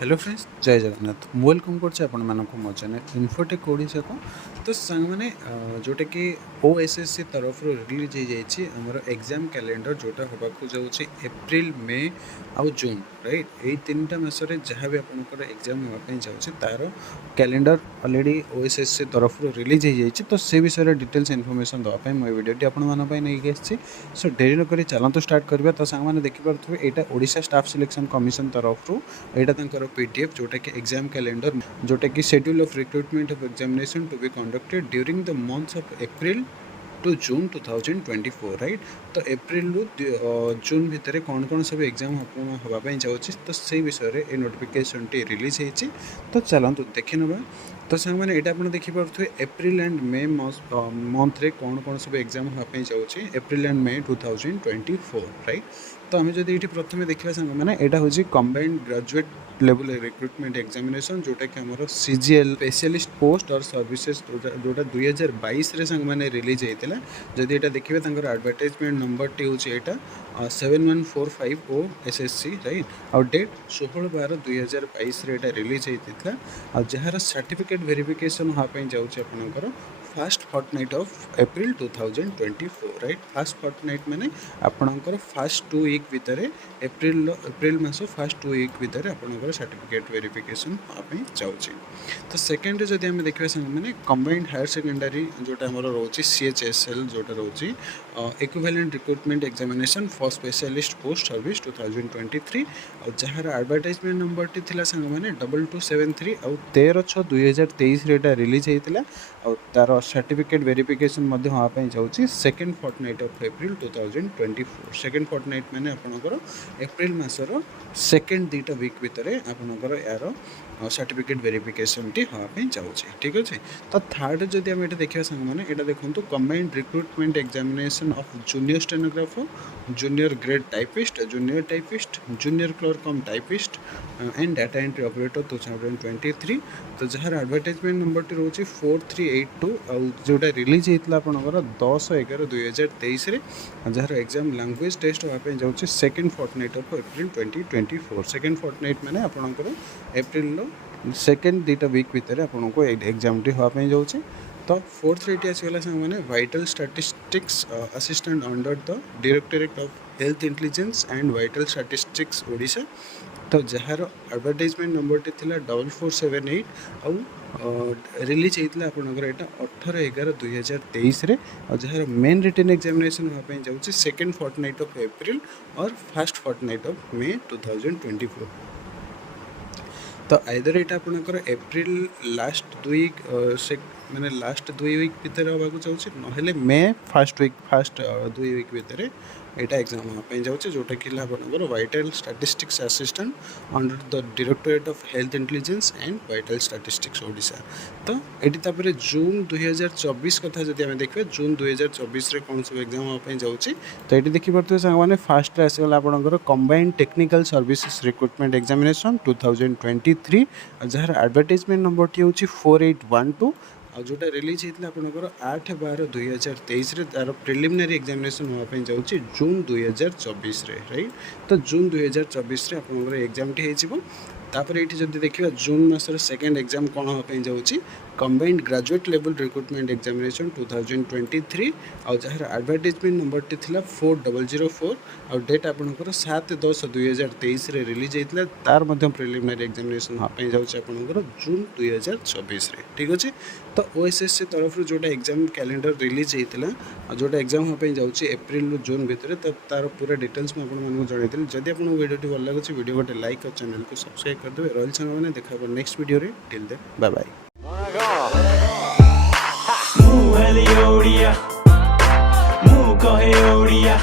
Hello friends, जय Jagannath. Welcome करछे आपण मानक मो चैनल इन्फोटेक ओडिशा को। तो सांग माने जोटा कि ओएसएससी तरफ रिलीज हो जाइए आमर एग्जाम कैलेंडर जोटा होबाकू जाउछि एप्रिल मे आउ जून, राइट। यही तीन मास जहाँ भी आपंकर एग्जाम होगापी जाऊँगी तार कैलेंडर ऑलरेडी ओएसएससी तरफ रिलीज हो जाइए। तो से विषय डिटेल्स इनफॉरमेशन देवाई मुझे वीडियोटी आपंपाई सो डेरी नक चलतु स्टार्ट करवा। तो सांग मैंने देखिपे यहाँ ओडिशा स्टाफ सिलेक्शन कमिशन तरफ यहाँ पीडीएफ जोटा कि एग्जाम कैलेंडर जोटा कि schedule of recruitment of examination to be conducted during the months of April to June 2024, right. तो एप्रिल जून भितर कौन कौन सब एग्जाम होगापी जाऊँगी तो से विषय ये नोटिफिकेशन टी रिलीज होती। तो चलतु देखी ना। तो सांग मैंने यहाँ आप देखिपे एप्रिल एंड मे मंथ रे कौन कौन सब एग्जाम होगापी जाऊँगी एप्रिल एंड मे 2024, राइट। तो आम जब ये प्रथम देखा सांग मैंने यहाँ हूँ combined graduate level recruitment examination जोटा कि आमर सीजीएल स्पेशलिस्ट पोस्ट और सर्विसेज जोटा 2022 रे सांग मैंने रिलीज होता। जदि यहाँ देखिए एडवर्टाइजमेंट नंबर टी हूँ यहाँ 7145 OSSC, राइट। आउ डेट 16/12/2022 रिलीज होता। आ जार सर्टिफिकेट वेरिफिकेशन होगापी जाऊँगी आपंकर first fortnight of April 2024, right. First fortnight माने आपणकर फास्ट 2 वीक भितर एप्रिल मास फास्ट 2 वीक भितर आपणकर सर्टिफिकेट वेरिफिकेशन होगापी जाऊँगी। तो सेकेंड जदि आम देखा मैंने कंबाइंड हायर सेकेंडरी जोटा आमर रोचे CHSL जोटा रोचे equivalent recruitment examination for specialist post service 2023 और जार एडवर्टाइजमेंट नंबर टी थिला संग माने 2273 और 13/6/2023 रे रिलीज होता। और तार सर्टिफिकेट वेरिफिकेशन होगापी जाऊँगी सेकेंड फर्टनाइट ऑफ एप्रिल 2024। सेकेंड फर्टनाइट माने आपणकर एप्रिल मासर सेकेंड 2टा वीक भितर आपणकर यार सर्टिफिकेट वेरिफिकेशन टी होगापी जाऊँगी, ठीक अच्छे। तो थर्ड जदि आम देखा सांग मैंने यहाँ देखो combined recruitment examination of junior stenographer, junior grade typist, junior typist, junior clerk come typist and data entry operator 2023। तो जहाँ एडवर्टाइजमेंट नंबर टी रोचे 4382 और जोटा रिलीज होता आपंकर 10/11/2023 जार एग्जाम लैंग्वेज टेस्ट होगापी जाऊँगी सेकेंड फर्टनाइट ऑफ एप्रिल 2024। सेकेंड फर्टनाइट माने आपंकर एप्रिल सेकेंड 2टा वीक भितर आपको एग्जाम टी होगापी जाऊँगी। तो फोर्थ रेट आसगला सांग मैंने vital statistics assistant under the directorate of health intelligence and vital statistics Odisha. तो जार एडवर्टाइजमेंट नंबर टी थिला 4478 और रिलीज होता आपंकर यहाँ 18/11/2023 और जार मेन रिटन एग्जामिनेशन होगापी जाऊँगी सेकेंड फर्टनाइट ऑफ एप्रिल और फर्स्ट फर्टनाइट ऑफ मे 2024। तो आइदर यहाँ आपंकर एप्रिल लास्ट 2 वीक मैंने लास्ट 2 वीक भितर होगा चाहिए ना मे फर्स्ट 2 वीक भितर यहाँ एग्जाम होगापी जाऊँगी जोटा कि आपंकर vital statistics assistant under the directorate of health intelligence and vital statistics Odisha. तो ये जून 2024 कथा जब आम देखिए जून 2024 रे कौन सब एग्जाम होगापी जाऊँगी। तो ये देखिपे सांग मैंने फास्ट आसगला आपंकर combined technical services recruitment examination 2023 jar advertisement number T हूँ 4812 और जोटा रिलीज होता आपंकर 8/12/2023 तार प्रिलिमिनरी एग्जामिनेशन होगापी जाऊँगी जून 2024, राइट। तो जून 2024 आपंकर एग्जाम टी हो। तापर ये जब देखा जून मासर सेकेंड एग्जाम कौन होगापी जाऊँगी combined graduate level recruitment examination 2023 और जार एडवर्टाइजमेंट नंबर टी थिला 4004 और डेट आपंकर 7/10/2023 रिलीज होता। तार प्रिलिमिनरी एग्जामिनेशन होगापी जाऊँगी आपंकर जून 2024, ठीक अच्छे। तो ओएसएससी तरफ जोटा एग्जाम कैलेंडर रिलीज होता जोटा एग्जाम होगापी जाऊँगी एप्रिल जून भितर तार पूरा डिटेल्स मुझे जनई। जदि आपको वीडियो भल लगे वीडियो गोटे लाइक और चैनल को सब्सक्राइब करदे। रही सांग मैंने देखा नेक्स्ट वीडियो रे till then bye bye. Move Eliodia, move Coheodia.